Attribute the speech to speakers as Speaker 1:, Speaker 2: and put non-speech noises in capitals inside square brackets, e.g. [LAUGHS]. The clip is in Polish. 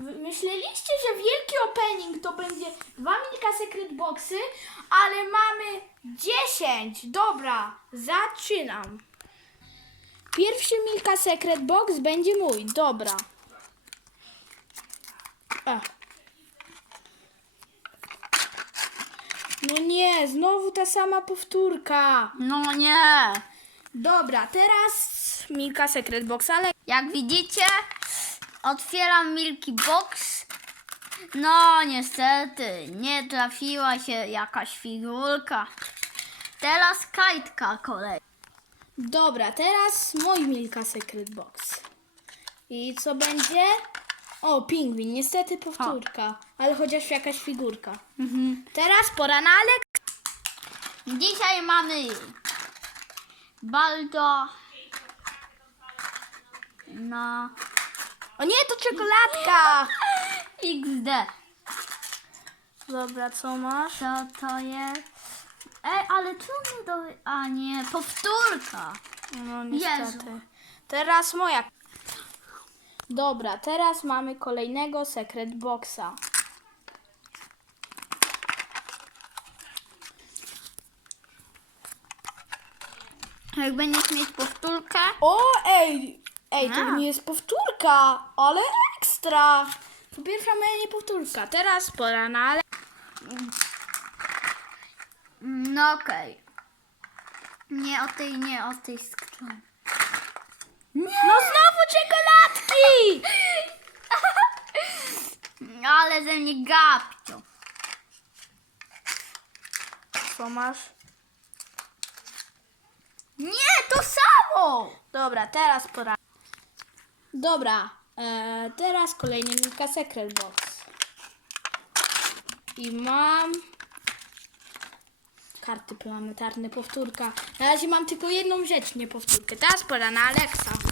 Speaker 1: myśleliście, że wielki opening to będzie dwa Milka Secret Boxy, ale mamy 10. Dobra, zaczynam. Pierwszy Milka Secret Box będzie mój. Dobra. A. No nie, znowu ta sama powtórka.
Speaker 2: No nie.
Speaker 1: Dobra, teraz Milka Secret Box, ale
Speaker 2: Jak widzicie, otwieram Milky Box. No niestety, nie trafiła się jakaś figurka. Teraz kajtka kolej.
Speaker 1: Dobra, teraz mój Milka Secret Box. I co będzie? O, pingwin, niestety powtórka, ale chociaż jakaś figurka. Teraz pora na Alek.
Speaker 2: Dzisiaj mamy Baldo. No
Speaker 1: O nie, to czekoladka!
Speaker 2: XD.
Speaker 1: Dobra, co masz?
Speaker 2: Co to jest? Ej, ale czemu do... A nie, powtórka.
Speaker 1: No
Speaker 2: niestety.
Speaker 1: Teraz moja. Dobra, teraz mamy kolejnego Secret Boxa.
Speaker 2: Jak będziesz mieć powtórkę,
Speaker 1: O, ej! Ej, to
Speaker 2: A.
Speaker 1: nie jest powtórka, ale ekstra! To pierwsza moja nie powtórka. Teraz pora na ale.
Speaker 2: no okej. Nie o tej, nie o tej stronie.
Speaker 1: No znowu czekoladki! [LAUGHS]
Speaker 2: Ale ze mnie gapcio.
Speaker 1: Co masz?
Speaker 2: Nie, to samo!
Speaker 1: Dobra, teraz pora. Dobra, e, teraz kolejny Milka Secret Box. I mam karty planetarne, powtórka. Na razie mam tylko jedną rzecz, nie powtórkę. Teraz pora na Alexa.